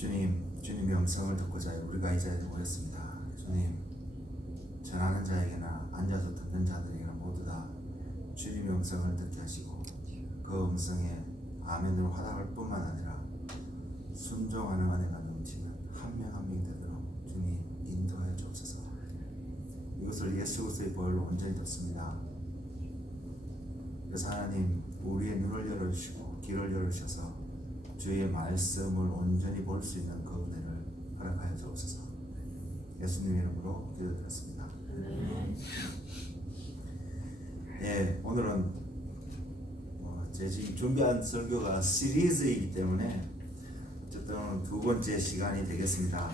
주님의 음성을 듣고자 우리가 이 자리에 모였습니다. 주님, 전하는 자에게나 앉아서 듣는 자들에게나 모두 다 주님의 음성을 듣게 하시고 그 음성에 아멘으로 화답할 뿐만 아니라 순종하는 은혜가 넘치는 한 명 한 명이 되도록 주님 인도하여 주옵소서. 이것을 예수 그리스도의 보혈로 온전히 듣습니다. 그래서 하나님, 우리의 눈을 열어주시고 귀를 열어주셔서 주의 말씀을 온전히 볼 수 있는 그 은혜를 허락하여 주옵소서. 예수님 이름으로 기도드렸습니다. 예, 오늘은 제 지금 준비한 설교가 시리즈이기 때문에 어쨌든 두 번째 시간이 되겠습니다.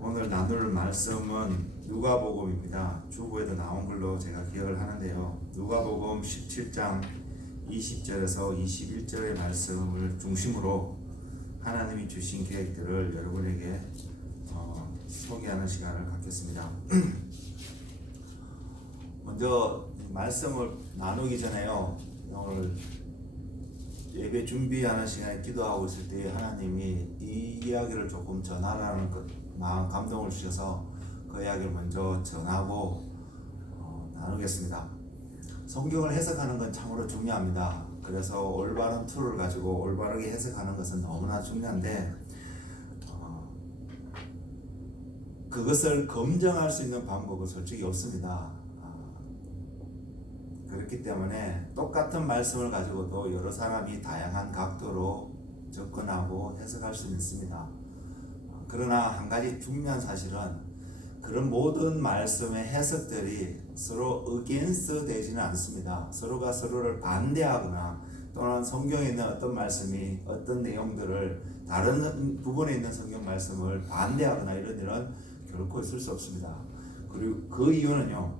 오늘 나눌 말씀은 누가복음입니다. 주보에도 나온 걸로 제가 기억을 하는데요. 누가복음 17장 20절에서 21절의 말씀을 중심으로 하나님이 주신 계획들을 여러분에게 소개하는 시간을 갖겠습니다. 먼저 말씀을 나누기 전에요, 오늘 예배 준비하는 시간에 기도하고 있을 때 하나님이 이 이야기를 조금 전하라는 마음 감동을 주셔서 그 이야기를 먼저 전하고 나누겠습니다. 성경을 해석하는 건 참으로 중요합니다. 그래서 올바른 툴을 가지고 올바르게 해석하는 것은 너무나 중요한데 그것을 검증할 수 있는 방법은 솔직히 없습니다. 그렇기 때문에 똑같은 말씀을 가지고도 여러 사람이 다양한 각도로 접근하고 해석할 수는 있습니다. 그러나 한 가지 중요한 사실은 그런 모든 말씀의 해석들이 서로 against 되지는 않습니다. 서로가 서로를 반대하거나 또는 성경에 있는 어떤 말씀이 어떤 내용들을 다른 부분에 있는 성경 말씀을 반대하거나 이런 일은 결코 있을 수 없습니다. 그리고 그 이유는요,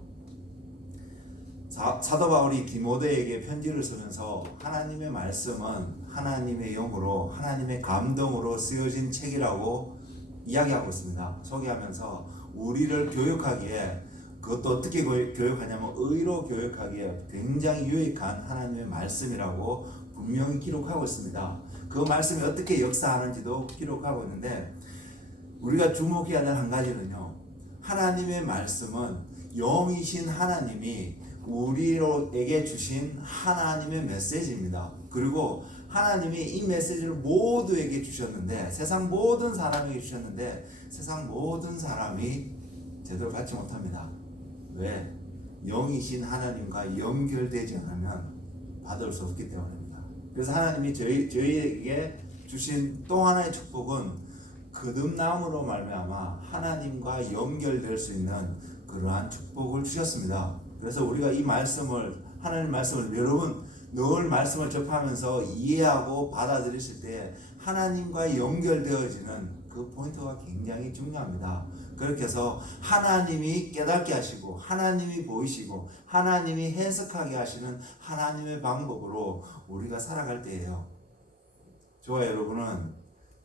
사도 바울이 디모데에게 편지를 쓰면서 하나님의 말씀은 하나님의 영으로 하나님의 감동으로 쓰여진 책이라고 이야기하고 있습니다. 소개하면서 우리를 교육하기에, 그것도 어떻게 교육하냐면 의로 교육하기에 굉장히 유익한 하나님의 말씀이라고 분명히 기록하고 있습니다. 그 말씀이 어떻게 역사하는지도 기록하고 있는데, 우리가 주목해야 될 한 가지는요, 하나님의 말씀은 영이신 하나님이 우리에게 주신 하나님의 메시지입니다. 그리고 하나님이 이 메시지를 모두에게 주셨는데, 세상 모든 사람에게 주셨는데 세상 모든 사람이 제대로 받지 못합니다. 왜? 영이신 하나님과 연결되지 않으면 받을 수 없기 때문입니다. 그래서 하나님이 저희에게 주신 또 하나의 축복은 거듭남으로 말미암아 하나님과 연결될 수 있는 그러한 축복을 주셨습니다. 그래서 우리가 이 말씀을, 하나님 말씀을 여러분 늘 말씀을 접하면서 이해하고 받아들이실 때 하나님과 연결되어지는 그 포인트가 굉장히 중요합니다. 그렇게 해서 하나님이 깨닫게 하시고 하나님이 보이시고 하나님이 해석하게 하시는 하나님의 방법으로 우리가 살아갈 때예요. 저와 여러분은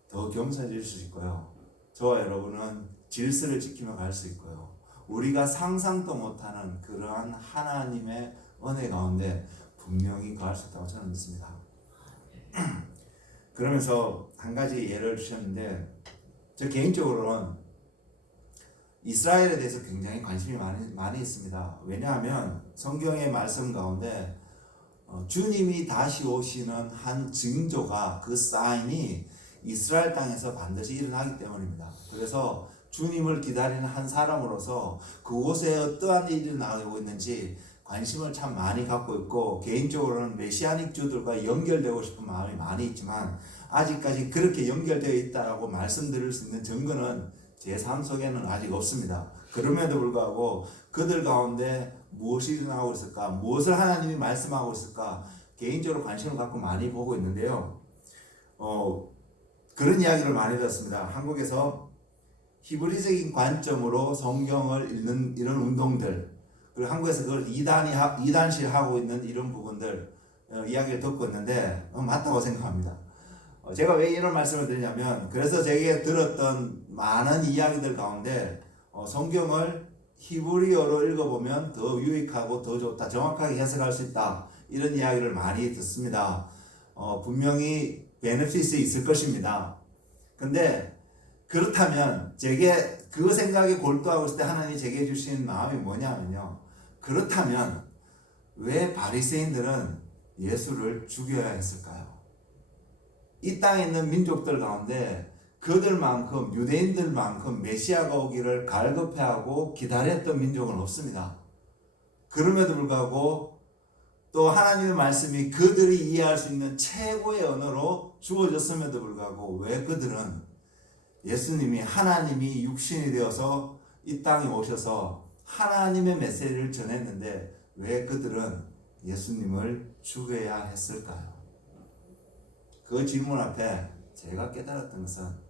더 겸손해질 수 있고요, 저와 여러분은 질서를 지키며 갈 수 있고요, 우리가 상상도 못하는 그러한 하나님의 은혜 가운데 분명히 거할 수 있다고 저는 믿습니다. 그러면서 한 가지 예를 주셨는데, 저 개인적으로는 이스라엘에 대해서 굉장히 관심이 많이 있습니다. 왜냐하면 성경의 말씀 가운데 주님이 다시 오시는 한 징조가, 그 사인이 이스라엘 땅에서 반드시 일어나기 때문입니다. 그래서 주님을 기다리는 한 사람으로서 그곳에 어떠한 일이 일어나고 있는지 관심을 참 많이 갖고 있고, 개인적으로는 메시아닉 주들과 연결되고 싶은 마음이 많이 있지만 아직까지 그렇게 연결되어 있다라고 말씀드릴 수 있는 증거는 제 삶 속에는 아직 없습니다. 그럼에도 불구하고 그들 가운데 무엇이 일어나고 있을까, 무엇을 하나님이 말씀하고 있을까 개인적으로 관심을 갖고 많이 보고 있는데요, 그런 이야기를 많이 들었습니다. 한국에서 히브리적인 관점으로 성경을 읽는 이런 운동들, 그리고 한국에서 그걸 이단실 하고 있는 이런 부분들 이야기를 듣고 있는데 맞다고 생각합니다. 제가 왜 이런 말씀을 드리냐면, 그래서 제게 들었던 많은 이야기들 가운데 성경을 히브리어로 읽어보면 더 유익하고 더 좋다, 정확하게 해석할 수 있다, 이런 이야기를 많이 듣습니다. 분명히 베네핏이 있을 것입니다. 근데 그렇다면 제게 그 생각에 골두하고 있을 때 하나님이 제게 주신 마음이 뭐냐면요. 그렇다면 왜 바리새인들은 예수를 죽여야 했을까요? 이 땅에 있는 민족들 가운데 그들만큼 유대인들만큼 메시아가 오기를 갈급해하고 기다렸던 민족은 없습니다. 그럼에도 불구하고 또 하나님의 말씀이 그들이 이해할 수 있는 최고의 언어로 주어졌음에도 불구하고 왜 그들은 예수님이 하나님이 육신이 되어서 이 땅에 오셔서 하나님의 메시지를 전했는데 왜 그들은 예수님을 죽여야 했을까요? 그 질문 앞에 제가 깨달았던 것은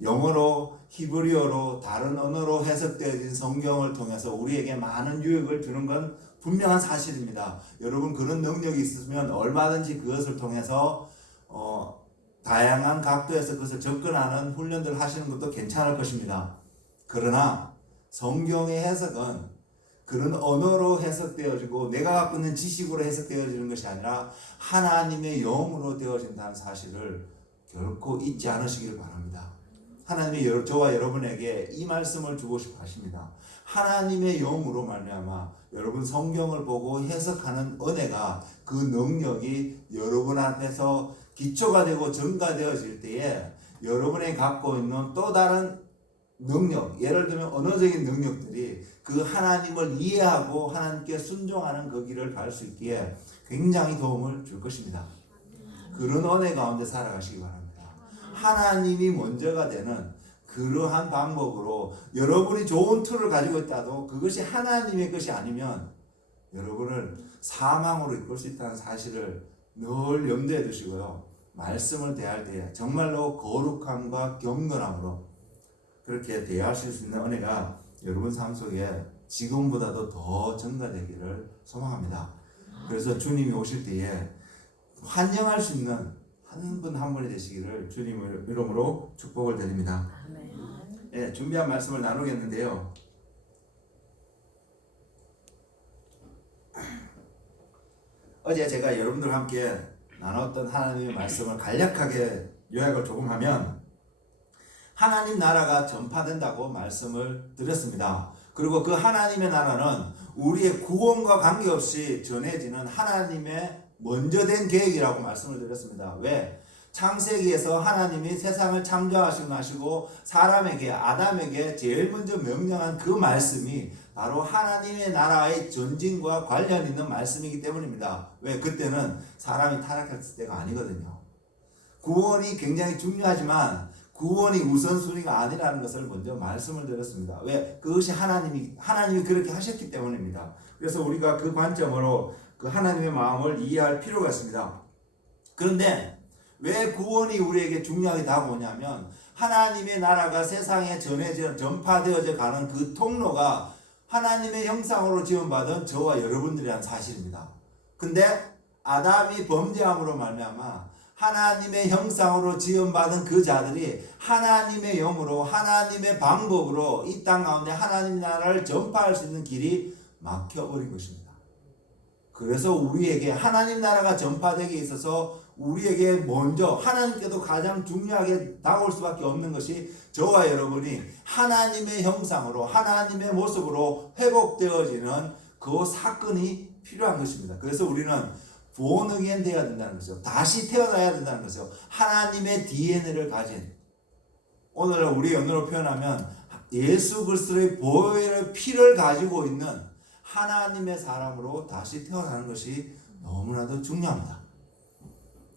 영어로 히브리어로 다른 언어로 해석되어진 성경을 통해서 우리에게 많은 유익을 주는 건 분명한 사실입니다. 여러분 그런 능력이 있으면 얼마든지 그것을 통해서 다양한 각도에서 그것을 접근하는 훈련들 하시는 것도 괜찮을 것입니다. 그러나 성경의 해석은 그런 언어로 해석되어지고 내가 갖고 있는 지식으로 해석되어지는 것이 아니라 하나님의 영으로 되어진다는 사실을 결코 잊지 않으시길 바랍니다. 하나님이 저와 여러분에게 이 말씀을 주고 싶어 하십니다. 하나님의 영으로 말미암아 여러분 성경을 보고 해석하는 은혜가 그 능력이 여러분 앞에서 기초가 되고 전가되어질 때에 여러분이 갖고 있는 또 다른 능력, 예를 들면 언어적인 능력들이 그 하나님을 이해하고 하나님께 순종하는 그 길을 갈 수 있기에 굉장히 도움을 줄 것입니다. 그런 은혜 가운데 살아가시기 바랍니다. 하나님이 먼저가 되는 그러한 방법으로 여러분이 좋은 툴을 가지고 있다도 그것이 하나님의 것이 아니면 여러분을 사망으로 이끌 수 있다는 사실을 늘 염두에 두시고요. 말씀을 대할 때 정말로 거룩함과 경건함으로 그렇게 대하실 수 있는 은혜가 여러분 삶 속에 지금보다도 더 증가되기를 소망합니다. 그래서 주님이 오실 때에 환영할 수 있는 한 분 한 분이 되시기를 주님의 이름으로 축복을 드립니다. 준비한 말씀을 나누겠는데요. 어제 제가 여러분들과 함께 나눴던 하나님의 말씀을 간략하게 요약을 조금 하면 하나님 나라가 전파된다고 말씀을 드렸습니다. 그리고 그 하나님의 나라는 우리의 구원과 관계없이 전해지는 하나님의 먼저 된 계획이라고 말씀을 드렸습니다. 왜? 창세기에서 하나님이 세상을 창조하시고 나시고 사람에게 아담에게 제일 먼저 명령한 그 말씀이 바로 하나님의 나라의 전진과 관련 있는 말씀이기 때문입니다. 왜? 그때는 사람이 타락했을 때가 아니거든요. 구원이 굉장히 중요하지만 구원이 우선순위가 아니라는 것을 먼저 말씀을 드렸습니다. 왜? 그것이 하나님이 그렇게 하셨기 때문입니다. 그래서 우리가 그 관점으로 그 하나님의 마음을 이해할 필요가 있습니다. 그런데 왜 구원이 우리에게 중요하게 다가오냐면 하나님의 나라가 세상에 전파되어져 가는 그 통로가 하나님의 형상으로 지음받은 저와 여러분들이란 사실입니다. 근데 아담이 범죄함으로 말미암아 하나님의 형상으로 지음받은 그 자들이 하나님의 영으로 하나님의 방법으로 이 땅 가운데 하나님의 나라를 전파할 수 있는 길이 막혀버린 것입니다. 그래서 우리에게 하나님 나라가 전파되기 있어서 우리에게 먼저 하나님께도 가장 중요하게 다가올 수밖에 없는 것이 저와 여러분이 하나님의 형상으로 하나님의 모습으로 회복되어지는 그 사건이 필요한 것입니다. 그래서 우리는 born again 되어야 된다는 것이죠. 다시 태어나야 된다는 것이죠. 하나님의 DNA를 가진, 오늘 우리 언어로 표현하면 예수 그리스도의 보혈의 피를 가지고 있는 하나님의 사람으로 다시 태어나는 것이 너무나도 중요합니다.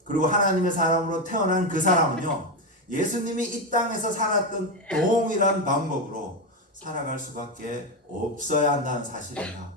그리고 하나님의 사람으로 태어난 그 사람은요, 예수님이 이 땅에서 살았던 동일한 방법으로 살아갈 수밖에 없어야 한다는 사실입니다.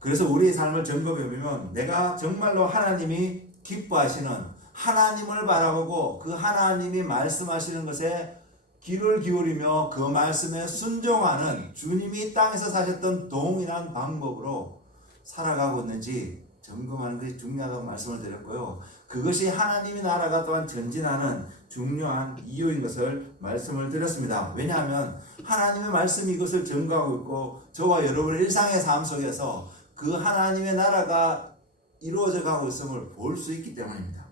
그래서 우리의 삶을 점검해 보면 내가 정말로 하나님이 기뻐하시는 하나님을 바라보고 그 하나님이 말씀하시는 것에 귀를 기울이며 그 말씀에 순종하는 주님이 이 땅에서 사셨던 동일한 방법으로 살아가고 있는지 점검하는 것이 중요하다고 말씀을 드렸고요. 그것이 하나님의 나라가 또한 전진하는 중요한 이유인 것을 말씀을 드렸습니다. 왜냐하면 하나님의 말씀이 이것을 증거하고 있고 저와 여러분의 일상의 삶 속에서 그 하나님의 나라가 이루어져 가고 있음을 볼 수 있기 때문입니다.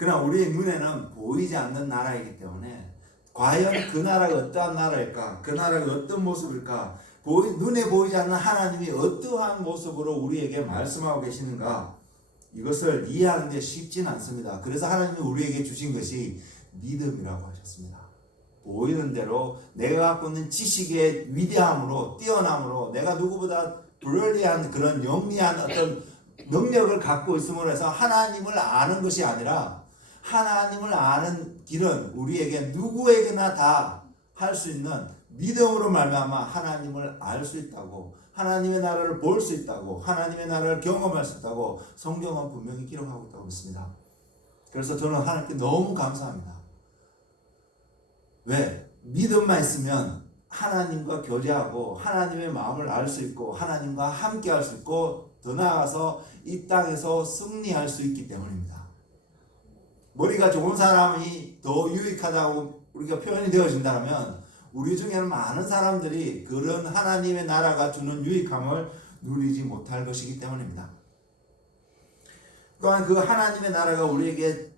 그러나 우리의 눈에는 보이지 않는 나라이기 때문에 과연 그 나라가 어떠한 나라일까? 그 나라가 어떤 모습일까? 눈에 보이지 않는 하나님이 어떠한 모습으로 우리에게 말씀하고 계시는가? 이것을 이해하는 데 쉽진 않습니다. 그래서 하나님이 우리에게 주신 것이 믿음이라고 하셨습니다. 보이는 대로 내가 갖고 있는 지식의 위대함으로, 뛰어남으로, 내가 누구보다 불리한 그런 영리한 어떤 능력을 갖고 있음으로 해서 하나님을 아는 것이 아니라, 하나님을 아는 길은 우리에게 누구에게나 다 할 수 있는 믿음으로 말미암아 하나님을 알 수 있다고, 하나님의 나라를 볼 수 있다고, 하나님의 나라를 경험할 수 있다고 성경은 분명히 기록하고 있다고 믿습니다. 그래서 저는 하나님께 너무 감사합니다. 왜? 믿음만 있으면 하나님과 교제하고 하나님의 마음을 알 수 있고 하나님과 함께 할 수 있고 더 나아가서 이 땅에서 승리할 수 있기 때문입니다. 머리가 좋은 사람이 더 유익하다고 우리가 표현이 되어진다면 우리 중에는 많은 사람들이 그런 하나님의 나라가 주는 유익함을 누리지 못할 것이기 때문입니다. 또한 그 하나님의 나라가 우리에게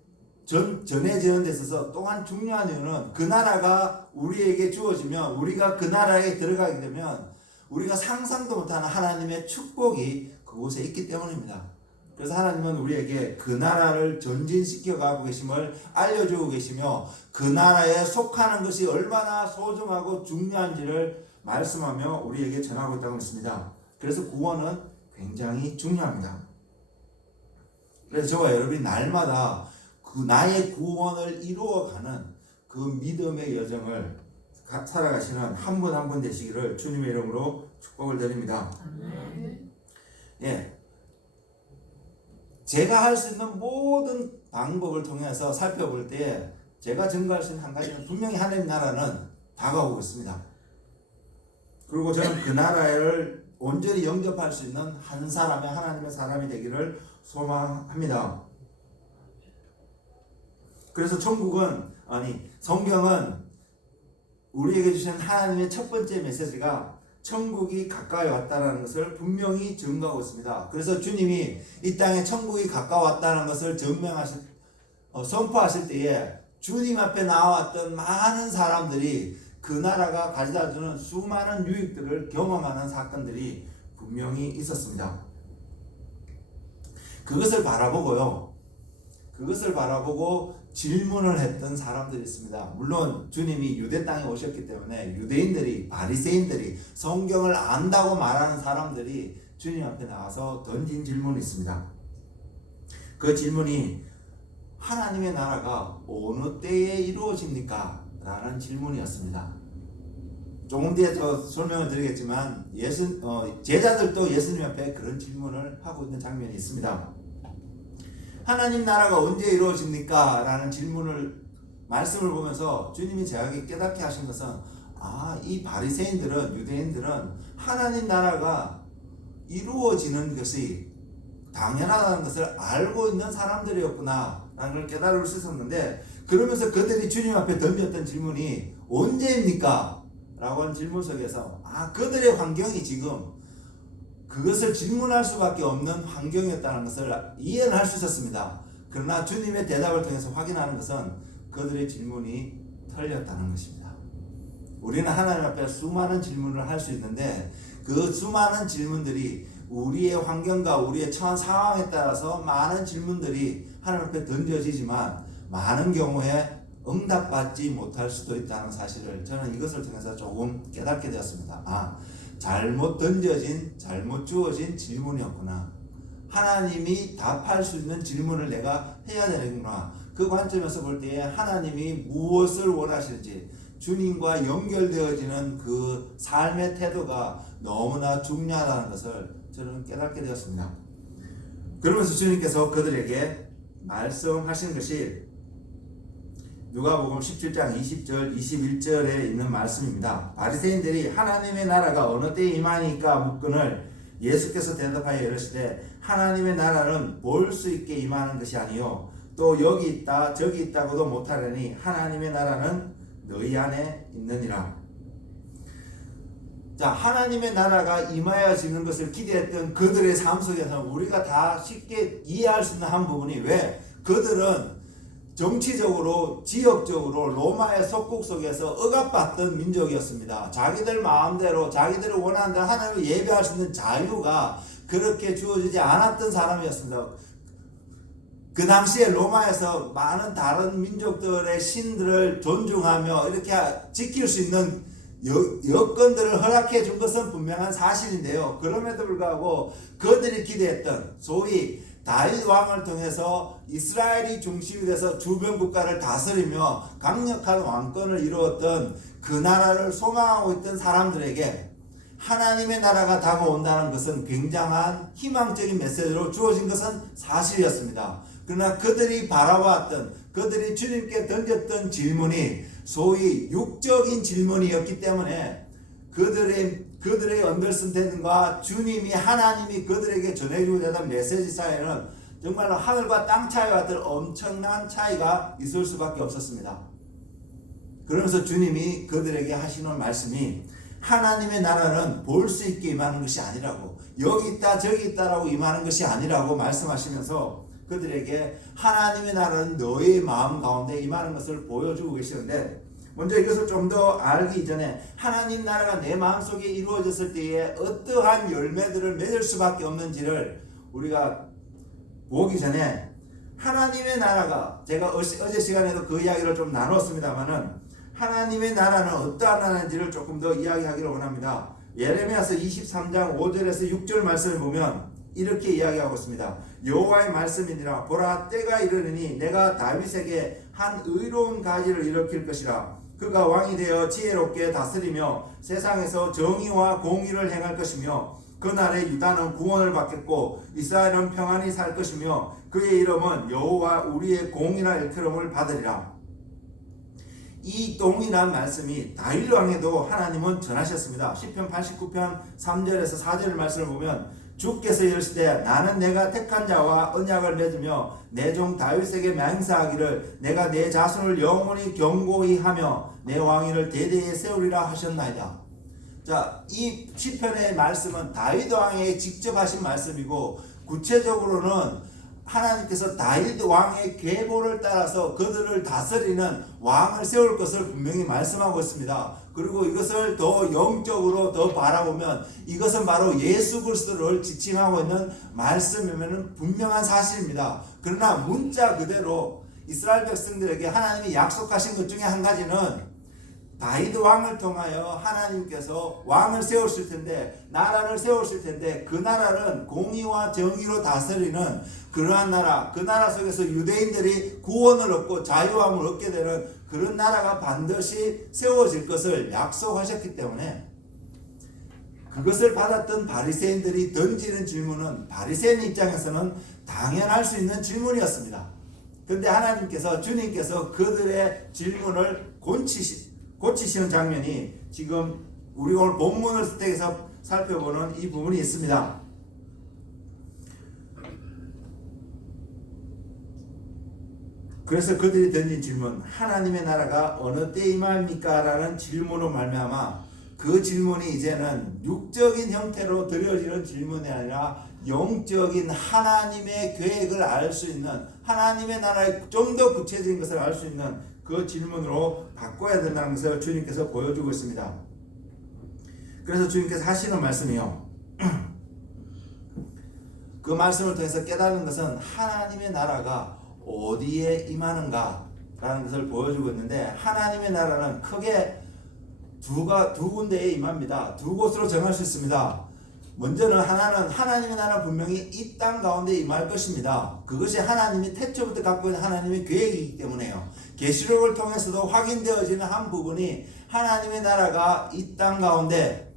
전해지는 데 있어서 또한 중요한 이유는 그 나라가 우리에게 주어지면, 우리가 그 나라에 들어가게 되면 우리가 상상도 못하는 하나님의 축복이 그곳에 있기 때문입니다. 그래서 하나님은 우리에게 그 나라를 전진시켜 가고 계심을 알려주고 계시며, 그 나라에 속하는 것이 얼마나 소중하고 중요한지를 말씀하며 우리에게 전하고 있다고 했습니다. 그래서 구원은 굉장히 중요합니다. 그래서 저와 여러분이 날마다 그 나의 구원을 이루어가는 그 믿음의 여정을 살아가시는 한 분 한 분 되시기를 주님의 이름으로 축복을 드립니다. 예, 제가 할 수 있는 모든 방법을 통해서 살펴볼 때 제가 증거할 수 있는 한 가지는 분명히 하나님 나라는 다가오고 있습니다. 그리고 저는 그 나라를 온전히 영접할 수 있는 한 사람의 하나님의 사람이 되기를 소망합니다. 그래서 성경은 우리에게 주신 하나님의 첫 번째 메시지가 천국이 가까이 왔다는 것을 분명히 증거하고 있습니다. 그래서 주님이 이 땅에 천국이 가까웠다는 것을 선포하실 때에 주님 앞에 나왔던 많은 사람들이 그 나라가 가져다주는 수많은 유익들을 경험하는 사건들이 분명히 있었습니다. 그것을 바라보고 질문을 했던 사람들이 있습니다. 물론 주님이 유대 땅에 오셨기 때문에 유대인들이, 바리새인들이, 성경을 안다고 말하는 사람들이 주님 앞에 나와서 던진 질문이 있습니다. 그 질문이 하나님의 나라가 어느 때에 이루어집니까? 라는 질문이었습니다. 조금 뒤에 더 설명을 드리겠지만 제자들도 예수님 앞에 그런 질문을 하고 있는 장면이 있습니다. 하나님 나라가 언제 이루어집니까? 라는 말씀을 보면서 주님이 제게 깨닫게 하신 것은, 이 바리새인들은, 유대인들은 하나님 나라가 이루어지는 것이 당연하다는 것을 알고 있는 사람들이었구나 라는 걸 깨달을 수 있었는데, 그러면서 그들이 주님 앞에 던졌던 질문이 언제입니까? 라고 하는 질문 속에서 그들의 환경이 지금 그것을 질문할 수밖에 없는 환경이었다는 것을 이해는 할 수 있었습니다. 그러나 주님의 대답을 통해서 확인하는 것은 그들의 질문이 틀렸다는 것입니다. 우리는 하나님 앞에 수많은 질문을 할 수 있는데 그 수많은 질문들이 우리의 환경과 우리의 처한 상황에 따라서 많은 질문들이 하나님 앞에 던져지지만 많은 경우에 응답받지 못할 수도 있다는 사실을 저는 이것을 통해서 조금 깨닫게 되었습니다. 잘못 던져진, 잘못 주어진 질문이었구나. 하나님이 답할 수 있는 질문을 내가 해야 되는구나. 그 관점에서 볼 때 하나님이 무엇을 원하시는지, 주님과 연결되어지는 그 삶의 태도가 너무나 중요하다는 것을 저는 깨닫게 되었습니다. 그러면서 주님께서 그들에게 말씀하시는 것이 누가복음 17장 20절 21절에 있는 말씀입니다. 바리새인들이 하나님의 나라가 어느 때에 임하니까 묻거늘 예수께서 대답하여 이르시되 하나님의 나라는 볼 수 있게 임하는 것이 아니요 또 여기 있다 저기 있다고도 못하려니 하나님의 나라는 너희 안에 있느니라. 자, 하나님의 나라가 임하여지는 것을 기대했던 그들의 삶 속에서는 우리가 다 쉽게 이해할 수 있는 한 부분이, 왜? 그들은 정치적으로 지역적으로 로마의 속국 속에서 억압받던 민족이었습니다. 자기들 마음대로 자기들이 원하는 대로 하나님을 예배할 수 있는 자유가 그렇게 주어지지 않았던 사람이었습니다. 그 당시에 로마에서 많은 다른 민족들의 신들을 존중하며 이렇게 지킬 수 있는 여건들을 허락해 준 것은 분명한 사실인데요. 그럼에도 불구하고 그들이 기대했던 소위 다윗 왕을 통해서 이스라엘이 중심이 돼서 주변 국가를 다스리며 강력한 왕권을 이루었던 그 나라를 소망하고 있던 사람들에게 하나님의 나라가 다가온다는 것은 굉장한 희망적인 메시지로 주어진 것은 사실이었습니다. 그러나 그들이 바라봤던, 그들이 주님께 던졌던 질문이 소위 육적인 질문이었기 때문에 그들의 언더스탠딩과 주님이 하나님이 그들에게 전해주고자 하는 메시지 사이에는 정말로 하늘과 땅 차이와 같은 엄청난 차이가 있을 수밖에 없었습니다. 그러면서 주님이 그들에게 하시는 말씀이 하나님의 나라는 볼 수 있게 임하는 것이 아니라고, 여기 있다 저기 있다라고 임하는 것이 아니라고 말씀하시면서 그들에게 하나님의 나라는 너의 마음 가운데 임하는 것을 보여주고 계시는데, 먼저 이것을 좀 더 알기 이전에 하나님 나라가 내 마음속에 이루어졌을 때에 어떠한 열매들을 맺을 수밖에 없는지를 우리가 보기 전에, 하나님의 나라가, 제가 어제 시간에도 그 이야기를 좀 나눴습니다만은 하나님의 나라는 어떠한 나라인지를 조금 더 이야기하기를 원합니다. 예레미야서 23장 5절에서 6절 말씀을 보면 이렇게 이야기하고 있습니다. 여호와의 말씀이니라. 보라, 때가 이르느니 내가 다윗에게 한 의로운 가지를 일으킬 것이라. 그가 왕이 되어 지혜롭게 다스리며 세상에서 정의와 공의를 행할 것이며, 그날에 유다는 구원을 받겠고 이스라엘은 평안히 살 것이며 그의 이름은 여호와 우리의 공이라 일컬음을 받으리라. 이 동일한 말씀이 다윗 왕에도 하나님은 전하셨습니다. 시편 89편 3절에서 4절 말씀을 보면 주께서 이르시되 나는 내가 택한 자와 언약을 맺으며 내 종 다윗에게 맹세하기를 내가 내 자손을 영원히 견고히 하며 내 왕위를 대대에 세우리라 하셨나이다. 자, 이 시편의 말씀은 다윗 왕에게 직접 하신 말씀이고, 구체적으로는 하나님께서 다윗 왕의 계보를 따라서 그들을 다스리는 왕을 세울 것을 분명히 말씀하고 있습니다. 그리고 이것을 더 영적으로 더 바라보면 이것은 바로 예수 그리스도를 지칭하고 있는 말씀이면 분명한 사실입니다. 그러나 문자 그대로 이스라엘 백성들에게 하나님이 약속하신 것 중에 한 가지는 다윗 왕을 통하여 하나님께서 왕을 세우실 텐데, 나라를 세우실 텐데, 그 나라는 공의와 정의로 다스리는 그러한 나라, 그 나라 속에서 유대인들이 구원을 얻고 자유함을 얻게 되는 그런 나라가 반드시 세워질 것을 약속하셨기 때문에, 그것을 받았던 바리새인들이 던지는 질문은 바리새인 입장에서는 당연할 수 있는 질문이었습니다. 그런데 하나님께서, 주님께서 그들의 질문을 고치시는 장면이 지금 우리 오늘 본문을 선택해서 살펴보는 이 부분이 있습니다. 그래서 그들이 던진 질문, 하나님의 나라가 어느 때 임합니까? 라는 질문으로 말미암아 그 질문이 이제는 육적인 형태로 드려지는 질문이 아니라 영적인 하나님의 계획을 알 수 있는, 하나님의 나라의 좀 더 구체적인 것을 알 수 있는 그 질문으로 바꿔야 된다는 것을 주님께서 보여주고 있습니다. 그래서 주님께서 하시는 말씀이요, 그 말씀을 통해서 깨닫는 것은 하나님의 나라가 어디에 임하는가 라는 것을 보여주고 있는데, 하나님의 나라는 크게 두 군데에 임합니다. 두 곳으로 정할 수 있습니다. 먼저는 하나는 하나님의 나라는 분명히 이 땅 가운데 임할 것입니다. 그것이 하나님이 태초부터 갖고 있는 하나님의 계획이기 때문에요. 계시록을 통해서도 확인되어지는 한 부분이 하나님의 나라가 이 땅 가운데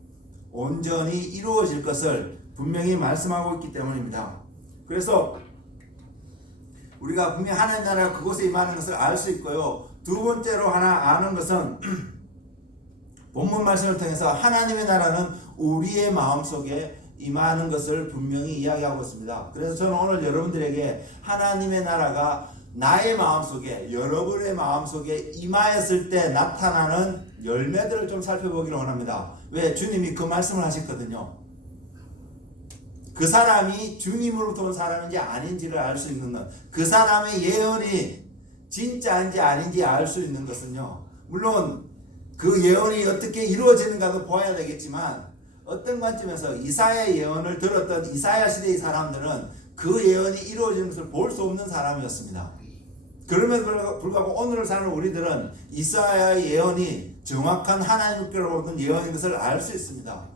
온전히 이루어질 것을 분명히 말씀하고 있기 때문입니다. 그래서 우리가 분명히 하나님의 나라가 그곳에 임하는 것을 알 수 있고요. 두 번째로 하나 아는 것은 본문 말씀을 통해서 하나님의 나라는 우리의 마음속에 임하는 것을 분명히 이야기하고 있습니다. 그래서 저는 오늘 여러분들에게 하나님의 나라가 나의 마음속에, 여러분의 마음속에 임하였을 때 나타나는 열매들을 좀 살펴보기를 원합니다. 왜? 주님이 그 말씀을 하셨거든요. 그 사람이 주님으로부터 온 사람인지 아닌지를 알 수 있는 것, 그 사람의 예언이 진짜인지 아닌지 알 수 있는 것은요, 물론 그 예언이 어떻게 이루어지는가도 보아야 되겠지만, 어떤 관점에서 이사야의 예언을 들었던 이사야 시대의 사람들은 그 예언이 이루어지는 것을 볼 수 없는 사람이었습니다. 그럼에도 불구하고 오늘을 사는 우리들은 이사야의 예언이 정확한 하나님께로부터 예언인 것을 알 수 있습니다.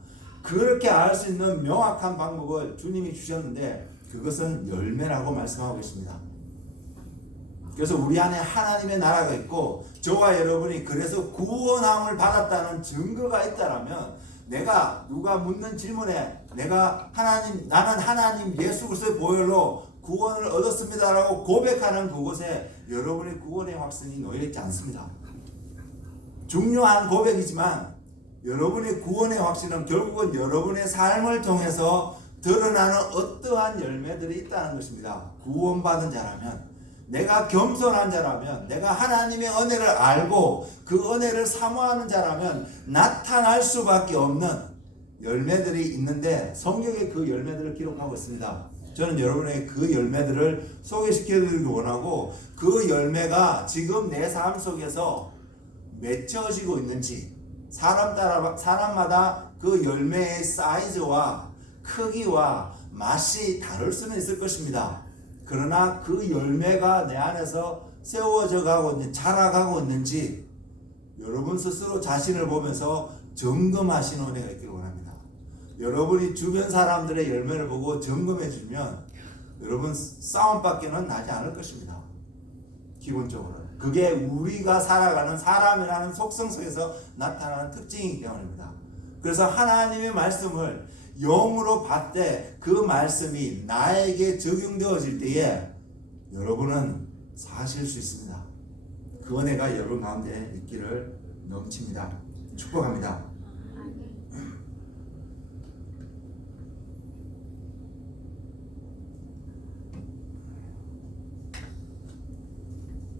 그렇게 알 수 있는 명확한 방법을 주님이 주셨는데, 그것은 열매라고 말씀하고 있습니다. 그래서 우리 안에 하나님의 나라가 있고, 저와 여러분이 그래서 구원함을 받았다는 증거가 있다라면, 내가 누가 묻는 질문에 나는 하나님 예수 그리스도의 보혈로 구원을 얻었습니다라고 고백하는 그곳에 여러분의 구원의 확신이 놓여있지 않습니다. 중요한 고백이지만 여러분의 구원의 확신은 결국은 여러분의 삶을 통해서 드러나는 어떠한 열매들이 있다는 것입니다. 구원받은 자라면, 내가 겸손한 자라면, 내가 하나님의 은혜를 알고 그 은혜를 사모하는 자라면 나타날 수밖에 없는 열매들이 있는데, 성경에 그 열매들을 기록하고 있습니다. 저는 여러분에게 그 열매들을 소개시켜드리기 원하고, 그 열매가 지금 내 삶 속에서 맺혀지고 있는지, 사람마다 그 열매의 사이즈와 크기와 맛이 다를 수는 있을 것입니다. 그러나 그 열매가 내 안에서 세워져 가고 있는지, 자라가고 있는지 여러분 스스로 자신을 보면서 점검하시는 은혜가 있기를 원합니다. 여러분이 주변 사람들의 열매를 보고 점검해 주면 여러분 싸움밖에는 나지 않을 것입니다. 기본적으로 그게 우리가 살아가는 사람이라는 속성 속에서 나타나는 특징이기 때문입니다. 그래서 하나님의 말씀을 영으로 받되 그 말씀이 나에게 적용되어질 때에 여러분은 사실 수 있습니다. 그 은혜가 여러분 가운데 있기를 넘칩니다. 축복합니다.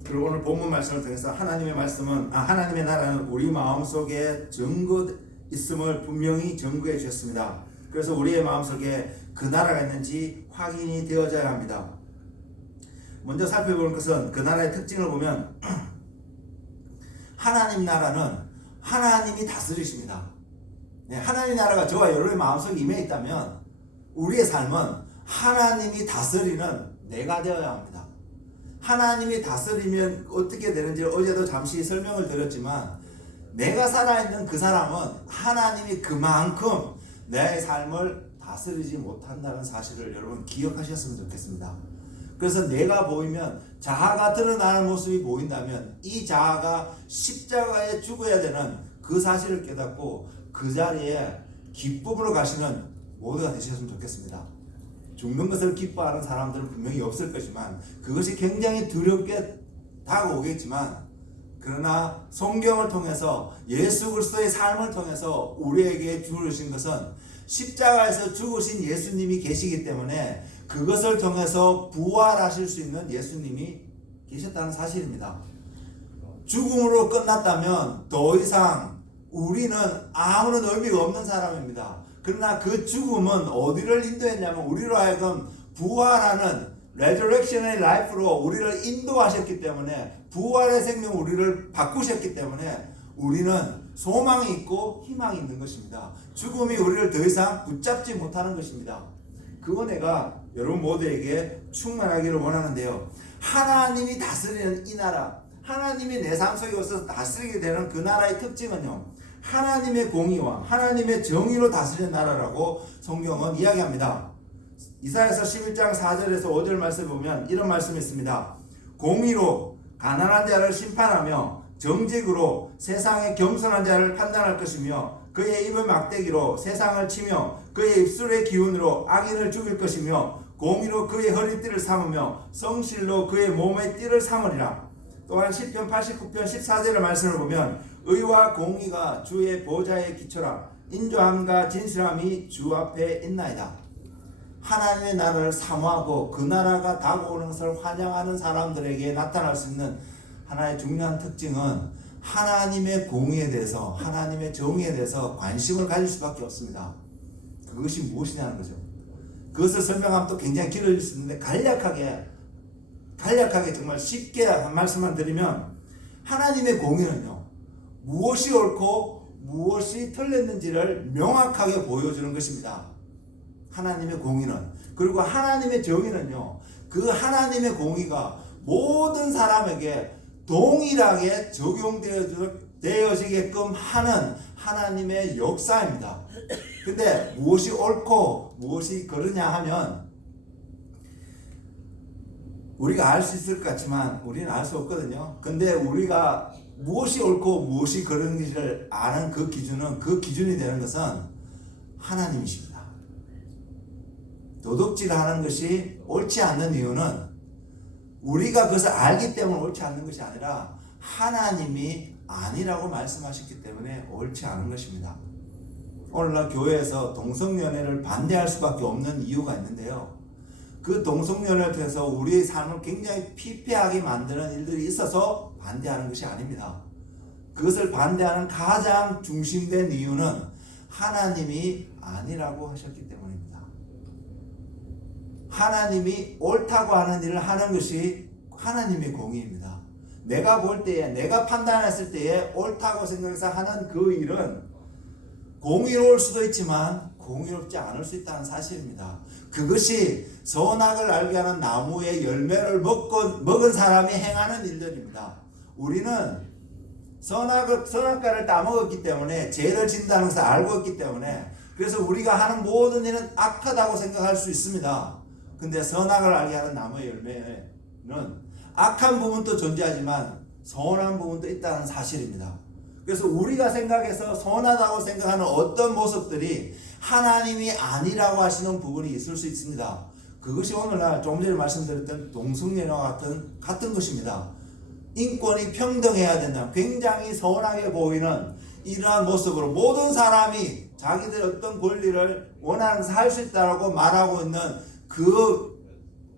그리고 오늘 본문 말씀을 통해서 하나님의 말씀은 하나님의 나라는 우리 마음속에 증거 있음을 분명히 증거해 주셨습니다. 그래서 우리의 마음속에 그 나라가 있는지 확인이 되어져야 합니다. 먼저 살펴볼 것은 그 나라의 특징을 보면 하나님 나라는 하나님이 다스리십니다. 하나님 나라가 저와 여러분의 마음속에 임해 있다면 우리의 삶은 하나님이 다스리는 내가 되어야 합니다. 하나님이 다스리면 어떻게 되는지 어제도 잠시 설명을 드렸지만, 내가 살아있는 그 사람은 하나님이 그만큼 내 삶을 다스리지 못한다는 사실을 여러분 기억하셨으면 좋겠습니다. 그래서 내가 보이면, 자아가 드러나는 모습이 보인다면 이 자아가 십자가에 죽어야 되는 그 사실을 깨닫고 그 자리에 기쁨으로 가시는 모두가 되셨으면 좋겠습니다. 죽는 것을 기뻐하는 사람들은 분명히 없을 것이지만, 그것이 굉장히 두렵게 다가오겠지만, 그러나 성경을 통해서 예수 그리스도의 삶을 통해서 우리에게 주신 것은 십자가에서 죽으신 예수님이 계시기 때문에 그것을 통해서 부활하실 수 있는 예수님이 계셨다는 사실입니다. 죽음으로 끝났다면 더 이상 우리는 아무런 의미가 없는 사람입니다. 그러나 그 죽음은 어디를 인도했냐면 우리로 하여금 부활하는 레저렉션의 라이프로 우리를 인도하셨기 때문에, 부활의 생명 우리를 바꾸셨기 때문에 우리는 소망이 있고 희망이 있는 것입니다. 죽음이 우리를 더 이상 붙잡지 못하는 것입니다. 그 은혜가 여러분 모두에게 충만하기를 원하는데요. 하나님이 다스리는 이 나라, 하나님이 내 삶 속에 오셔서 다스리게 되는 그 나라의 특징은요, 하나님의 공의와 하나님의 정의로 다스리는 나라라고 성경은 이야기합니다. 이사야서 11장 4절에서 5절 말씀을 보면 이런 말씀이 있습니다. 공의로 가난한 자를 심판하며 정직으로 세상의 겸손한 자를 판단할 것이며, 그의 입의 막대기로 세상을 치며 그의 입술의 기운으로 악인을 죽일 것이며, 공의로 그의 허리띠를 삼으며 성실로 그의 몸의 띠를 삼으리라. 또한 시편 89편 14절의 말씀을 보면 의와 공의가 주의 보좌의 기초라, 인자함과 진실함이 주 앞에 있나이다. 하나님의 나라를 사모하고 그 나라가 다가오는 것을 환영하는 사람들에게 나타날 수 있는 하나의 중요한 특징은 하나님의 공의에 대해서, 하나님의 정의에 대해서 관심을 가질 수밖에 없습니다. 그것이 무엇이냐는 거죠. 그것을 설명하면 또 굉장히 길어질 수 있는데 간략하게 간략하게 정말 쉽게 한 말씀만 드리면 하나님의 공의는요, 무엇이 옳고 무엇이 틀렸는지를 명확하게 보여주는 것입니다. 하나님의 공의는. 그리고 하나님의 정의는요, 그 하나님의 공의가 모든 사람에게 동일하게 적용되어지게끔 하는 하나님의 역사입니다. 근데 무엇이 옳고 무엇이 그러냐 하면 우리가 알 수 있을 것 같지만 우리는 알 수 없거든요. 근데 우리가 무엇이 옳고 무엇이 그런지를 아는 그 기준이 되는 것은 하나님이십니다. 도둑질하는 것이 옳지 않는 이유는 우리가 그것을 알기 때문에 옳지 않는 것이 아니라 하나님이 아니라고 말씀하셨기 때문에 옳지 않은 것입니다. 오늘날 교회에서 동성연애를 반대할 수밖에 없는 이유가 있는데요. 그 동성연애를 통해서 우리의 삶을 굉장히 피폐하게 만드는 일들이 있어서 반대하는 것이 아닙니다. 그것을 반대하는 가장 중심된 이유는 하나님이 아니라고 하셨기 때문입니다. 하나님이 옳다고 하는 일을 하는 것이 하나님의 공의입니다. 내가 볼 때에, 내가 판단했을 때에 옳다고 생각해서 하는 그 일은 공의로울 수도 있지만 공의롭지 않을 수 있다는 사실입니다. 그것이 선악을 알게 하는 나무의 열매를 먹은 사람이 행하는 일들입니다. 우리는 선악과를 따먹었기 때문에 죄를 진다는 것을 알고 있기 때문에 그래서 우리가 하는 모든 일은 악하다고 생각할 수 있습니다. 근데 선악을 알게 하는 나무의 열매는 악한 부분도 존재하지만 선한 부분도 있다는 사실입니다. 그래서 우리가 생각해서 선하다고 생각하는 어떤 모습들이 하나님이 아니라고 하시는 부분이 있을 수 있습니다. 그것이 오늘날 좀 전에 말씀드렸던 동성연애와 같은 것입니다. 인권이 평등해야 된다. 굉장히 선하게 보이는 이러한 모습으로 모든 사람이 자기들 어떤 권리를 원하는 것을 할 수 있다고 말하고 있는 그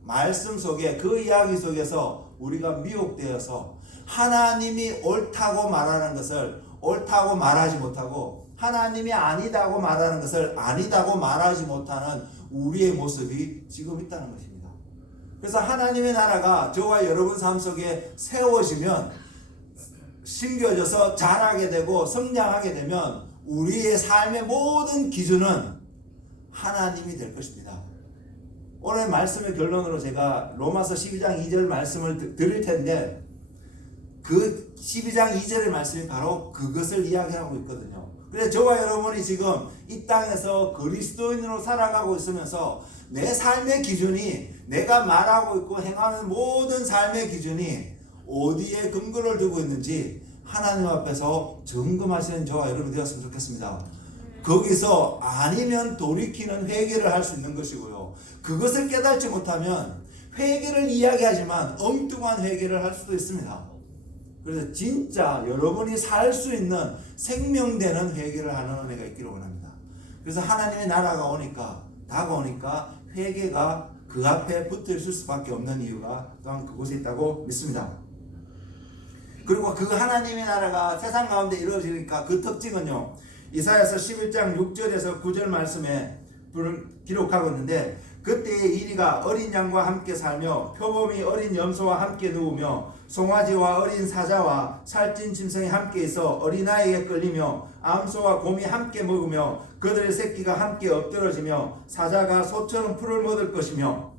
말씀 속에, 그 이야기 속에서 우리가 미혹되어서 하나님이 옳다고 말하는 것을 옳다고 말하지 못하고 하나님이 아니다고 말하는 것을 아니다고 말하지 못하는 우리의 모습이 지금 있다는 것입니다. 그래서 하나님의 나라가 저와 여러분 삶 속에 세워지면 심겨져서 자라게 되고 성장하게 되면 우리의 삶의 모든 기준은 하나님이 될 것입니다. 오늘 말씀의 결론으로 제가 로마서 12장 2절 말씀을 드릴 텐데 그 12장 2절의 말씀이 바로 그것을 이야기하고 있거든요. 그래서 저와 여러분이 지금 이 땅에서 그리스도인으로 살아가고 있으면서 내 삶의 기준이 내가 말하고 있고 행하는 모든 삶의 기준이 어디에 근거를 두고 있는지 하나님 앞에서 점검하시는 저와 여러분이 되었으면 좋겠습니다. 거기서 아니면 돌이키는 회개를 할 수 있는 것이고요. 그것을 깨닫지 못하면 회개를 이야기하지만 엉뚱한 회개를 할 수도 있습니다. 그래서 진짜 여러분이 살 수 있는 생명되는 회개를 하는 은혜가 있기를 원합니다. 그래서 하나님의 나라가 다가오니까 회개가 그 앞에 붙어 있을 수밖에 없는 이유가 또한 그곳에 있다고 믿습니다. 그리고 그 하나님의 나라가 세상 가운데 이루어지니까 그 특징은요, 이사야서 11장 6절에서 9절 말씀에 기록하고 있는데 그때의 이리가 어린 양과 함께 살며 표범이 어린 염소와 함께 누우며 송아지와 어린 사자와 살찐 짐승이 함께 있어 어린아이에게 끌리며 암소와 곰이 함께 먹으며 그들의 새끼가 함께 엎드러지며 사자가 소처럼 풀을 먹을 것이며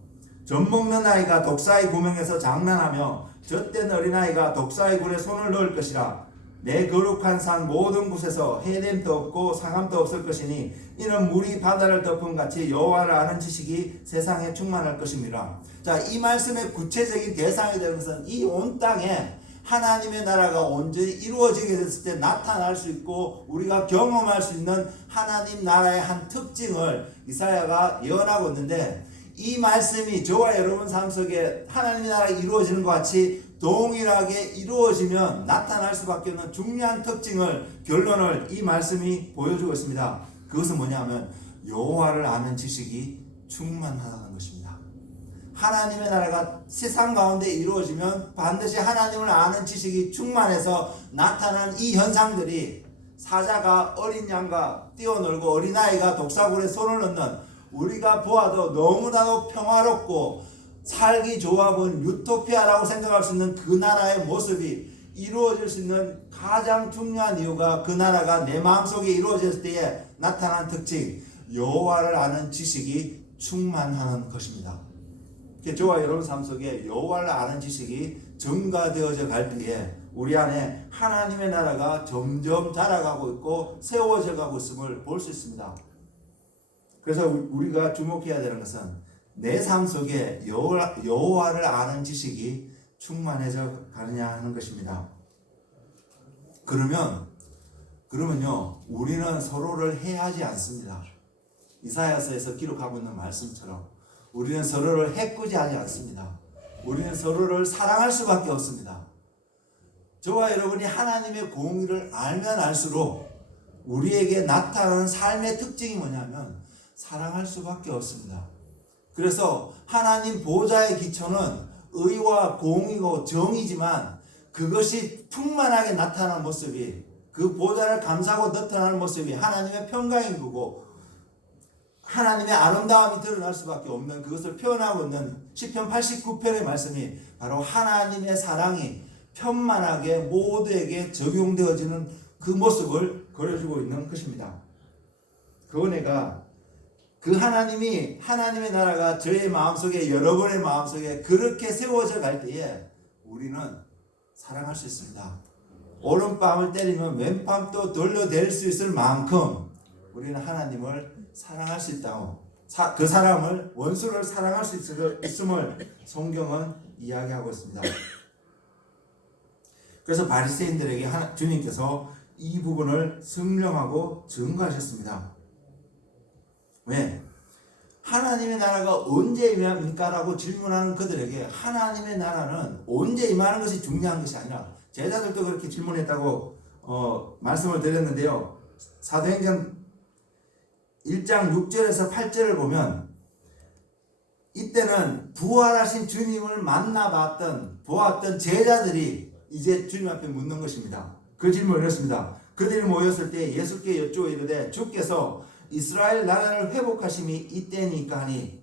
젖먹는 아이가 독사의 구멍에서 장난하며 젖된 어린아이가 독사의 굴에 손을 넣을 것이라. 내 거룩한 산 모든 곳에서 해냄도 없고 상함도 없을 것이니 이는 물이 바다를 덮은 같이 여호와를 아는 지식이 세상에 충만할 것입니다. 자, 이 말씀의 구체적인 대상이 되는 것은 이 온 땅에 하나님의 나라가 온전히 이루어지게 됐을 때 나타날 수 있고 우리가 경험할 수 있는 하나님 나라의 한 특징을 이사야가 예언하고 있는데 이 말씀이 저와 여러분 삶 속에 하나님의 나라가 이루어지는 것 같이 동일하게 이루어지면 나타날 수밖에 없는 중요한 특징을 결론을 이 말씀이 보여주고 있습니다. 그것은 뭐냐면 여호와를 아는 지식이 충만하다는 것입니다. 하나님의 나라가 세상 가운데 이루어지면 반드시 하나님을 아는 지식이 충만해서 나타난 이 현상들이 사자가 어린 양과 뛰어놀고 어린아이가 독사굴에 손을 넣는 우리가 보아도 너무나도 평화롭고 살기 좋아본 유토피아라고 생각할 수 있는 그 나라의 모습이 이루어질 수 있는 가장 중요한 이유가 그 나라가 내 마음속에 이루어질 때에 나타난 특징, 여호와를 아는 지식이 충만하는 것입니다. 저와 여러분 삶 속에 여호와를 아는 지식이 증가되어져 갈 때에 우리 안에 하나님의 나라가 점점 자라가고 있고 세워져 가고 있음을 볼 수 있습니다. 그래서 우리가 주목해야 되는 것은 내 삶 속에 여호와를 아는 지식이 충만해져 가느냐 하는 것입니다. 그러면요 우리는 서로를 해하지 않습니다. 이사야서에서 기록하고 있는 말씀처럼 우리는 서로를 해꾸지하지 않습니다. 우리는 서로를 사랑할 수밖에 없습니다. 저와 여러분이 하나님의 공의를 알면 알수록 우리에게 나타나는 삶의 특징이 뭐냐면 사랑할 수밖에 없습니다. 그래서 하나님 보좌의 기초는 의와 공의고 정의지만 그것이 충만하게 나타나는 모습이 그 보좌를 감싸고 나타나는 모습이 하나님의 평강인 거고 하나님의 아름다움이 드러날 수밖에 없는 그것을 표현하고 있는 시편 89편의 말씀이 바로 하나님의 사랑이 편만하게 모두에게 적용되어지는 그 모습을 그려주고 있는 것입니다. 그 은혜가 그 하나님의 나라가 저의 마음속에 여러분의 마음속에 그렇게 세워져 갈 때에 우리는 사랑할 수 있습니다. 오른밤을 때리면 왼밤도 돌려댈 수 있을 만큼 우리는 하나님을 사랑할 수 있다고 그 사람을 원수를 사랑할 수 있음을 성경은 이야기하고 있습니다. 그래서 바리새인들에게 주님께서 이 부분을 설명하고 증거하셨습니다. 왜? 하나님의 나라가 언제 임합니까? 라고 질문하는 그들에게 하나님의 나라는 언제 임하는 것이 중요한 것이 아니라 제자들도 그렇게 질문했다고 말씀을 드렸는데요. 사도행전 1장 6절에서 8절을 보면 이때는 부활하신 주님을 보았던 제자들이 이제 주님 앞에 묻는 것입니다. 그 질문을 이렇습니다. 그들이 모였을 때 예수께 여쭈어 이르되 주께서 이스라엘 나라를 회복하심이 이때니까 하니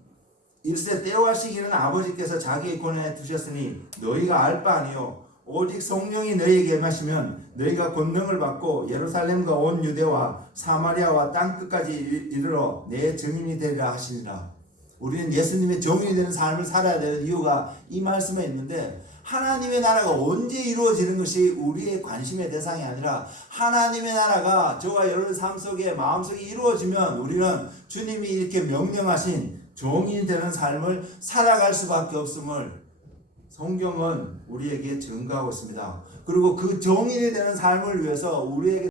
일세 때와 시기는 아버지께서 자기의 권한에 두셨으니 너희가 알 바 아니요 오직 성령이 너희에게 임하시면 너희가 권능을 받고 예루살렘과 온 유대와 사마리아와 땅끝까지 이르러 내 증인이 되리라 하시니라. 우리는 예수님의 증인이 되는 삶을 살아야 되는 이유가 이 말씀에 있는데 하나님의 나라가 언제 이루어지는 것이 우리의 관심의 대상이 아니라 하나님의 나라가 저와 여러분 삶 속에 마음속에 이루어지면 우리는 주님이 이렇게 명령하신 종이 되는 삶을 살아갈 수밖에 없음을 성경은 우리에게 증거하고 있습니다. 그리고 그 종이 되는 삶을 위해서 우리에게